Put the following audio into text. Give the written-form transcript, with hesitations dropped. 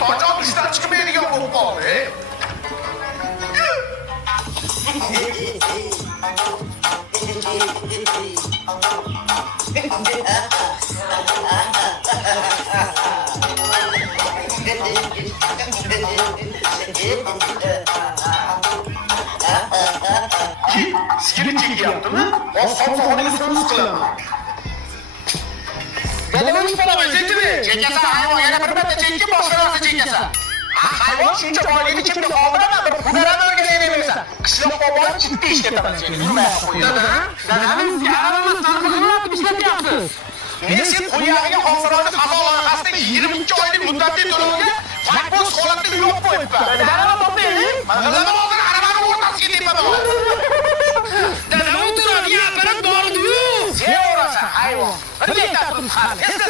Tocan düşten çıkmaydigan bo'lib qoldi. Sigiri çekyaptimi? O somsog'ini so'z qilaman. Dadamiz bo'laman, chekimi? Chekasa hayvon yana bir marta chekib boshqa narsa chekasa. Hayvon shuncha boylikni kimga qoldiradi? Bularni o'rganaymi emas. Qishloqqa borib chitti ish ketaman seni. Yurmay qo'yaman. Dadamiz yaramaz narxini ishlatyapsiz. Men sen qo'yag'iga hozirona qazo loyihasida 22 oylik muddatli to'lovga farqsiz holatda yo'q qo'yibman. Dadam topaylik. Mana dadam hozir aravani o'rtasiga tepaman. Dadam o'tiradigan apparat bor edi-yu. Sen o'rasan hayvon. Bir necha turib chiqar. Esda